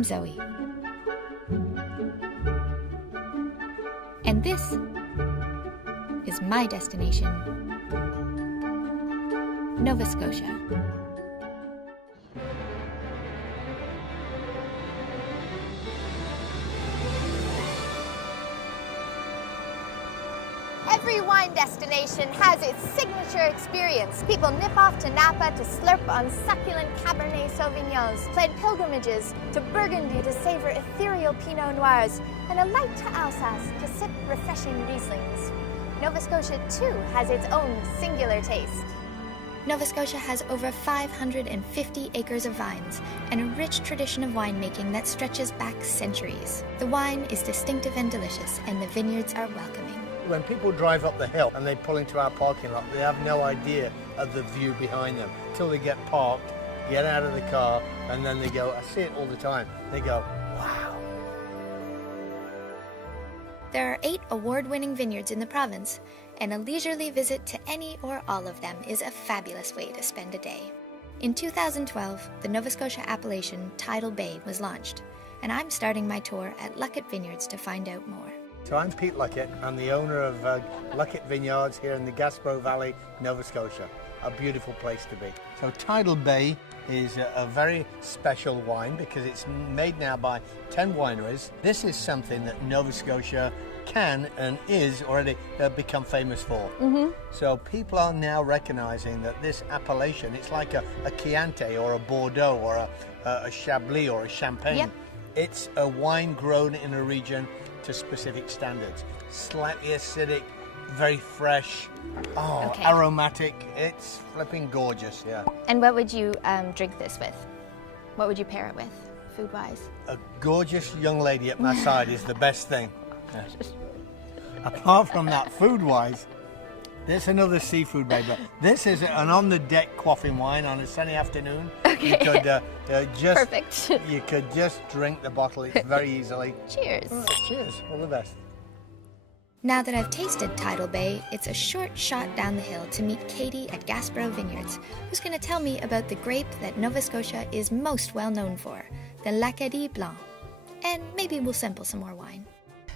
I'm Zoe. And this is my destination, Nova Scotia. Every wine destination has its signature experience. People nip off to Napa to slurp on succulent Cabernet Sauvignons, plan pilgrimages to Burgundy to savor ethereal Pinot Noirs, and alight to Alsace to sip refreshing Rieslings. Nova Scotia, too, has its own singular taste. Nova Scotia has over 550 acres of vines and a rich tradition of winemaking that stretches back centuries. The wine is distinctive and delicious, and the vineyards are welcoming. When people drive up the hill and they pull into our parking lot, they have no idea of the view behind them till they get parked, get out of the car, and then they go, I see it all the time, they go, wow. There are 8 award-winning vineyards in the province, and a leisurely visit to any or all of them is a fabulous way to spend a day. In 2012, the Nova Scotia appellation Tidal Bay was launched, and I'm starting my tour at Luckett Vineyards to find out more. So I'm Pete Luckett. I'm the owner of Luckett Vineyards here in the Gaspereau Valley, Nova Scotia. A beautiful place to be. So Tidal Bay is a very special wine because it's made now by 10 wineries. This is something that Nova Scotia can and is already become famous for. So people are now recognizing that this appellation, it's like a Chianti or a Bordeaux or a Chablis or a Champagne. Yep. It's a wine grown in a region to specific standards. Slightly acidic, very fresh, aromatic. It's flipping gorgeous, yeah. And what would you drink this with? What would you pair it with, food-wise? A gorgeous young lady at my side is the best thing. Yeah. Apart from that, food-wise, there's another seafood baby. This is an on-the-deck quaffing wine on a sunny afternoon. Okay. You could Perfect. You could just drink the bottle. It's very easily. Cheers. All right, cheers. All the best. Now that I've tasted Tidal Bay, it's a short shot down the hill to meet Katie at Gaspereau Vineyards, who's going to tell me about the grape that Nova Scotia is most well known for, the Lacadie Blanc. And maybe we'll sample some more wine.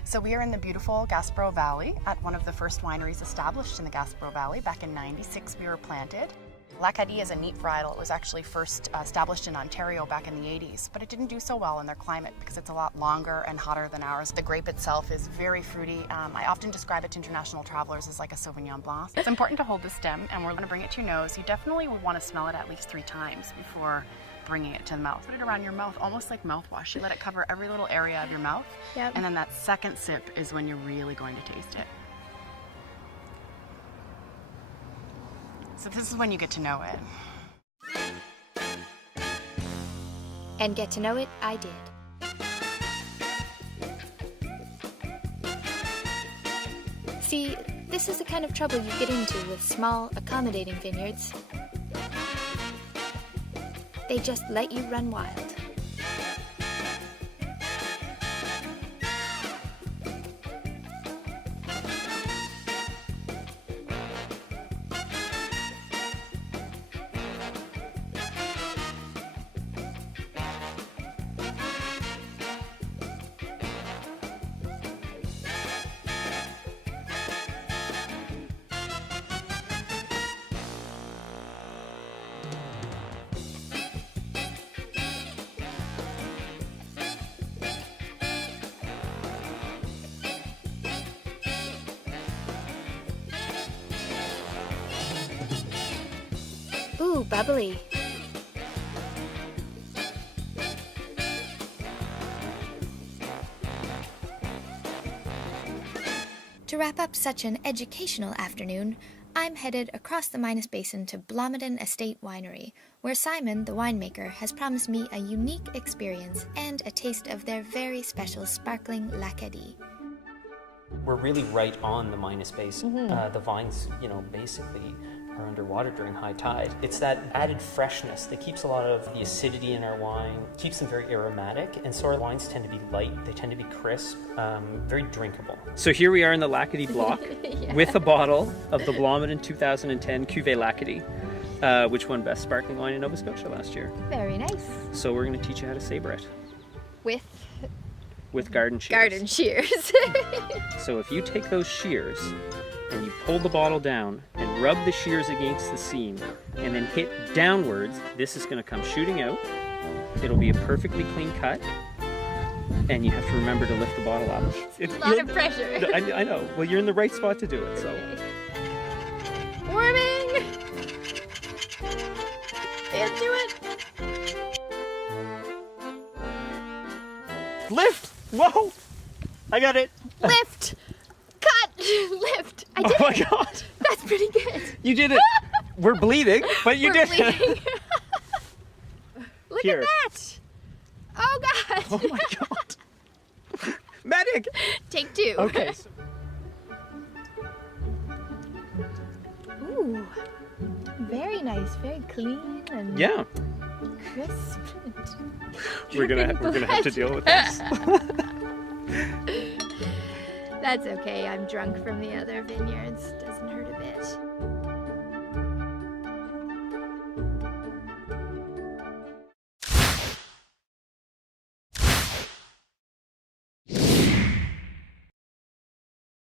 So we are in the beautiful Gaspereau Valley at one of the first wineries established in the Gaspereau Valley. Back in '96 we were planted. Lacadie is a neat varietal. It was actually first established in Ontario back in the 80s, but it didn't do so well in their climate because it's a lot longer and hotter than ours. The grape itself is very fruity. I often describe it to international travelers as like a Sauvignon Blanc. It's important to hold the stem, and we're going to bring it to your nose. You definitely would want to smell it at least 3 times before bringing it to the mouth. Put it around your mouth, almost like mouthwash. You let it cover every little area of your mouth, and then that second sip is when you're really going to taste it. So this is when you get to know it. And get to know it, I did. See, this is the kind of trouble you get into with small, accommodating vineyards. They just let you run wild. Ooh, bubbly. To wrap up such an educational afternoon, I'm headed across the Minas Basin to Blomidon Estate Winery, where Simon, the winemaker, has promised me a unique experience and a taste of their very special sparkling Lacadie. We're really right on the Minas Basin. The vines, basically are underwater during high tide. It's that added freshness that keeps a lot of the acidity in our wine, keeps them very aromatic, and so our wines tend to be light, they tend to be crisp, very drinkable. So here we are in the Lacadie block with a bottle of the Blomidon 2010 Cuvée Lacadie, which won Best Sparkling Wine in Nova Scotia last year. Very nice. So we're going to teach you how to savor it. with garden shears. garden shears. So if you take those shears and you pull the bottle down and rub the shears against the seam and then hit downwards, this is going to come shooting out. It'll be a perfectly clean cut. And you have to remember to lift the bottle up. A lot of pressure. I know. Well, you're in the right spot to do it, so. Warming! Can't do it. Lift! Whoa! I got it. Lift! Cut! Lift! I did Oh my it. God! That's pretty good. You did it. We're bleeding, but you We're did it. bleeding. Look Here. at that! Oh God! Oh my God! Medic! Take two. Okay. Ooh, very nice, very clean and Yeah, crisp. we're gonna have to deal with this. That's okay. I'm drunk from the other vineyards. Doesn't hurt a bit.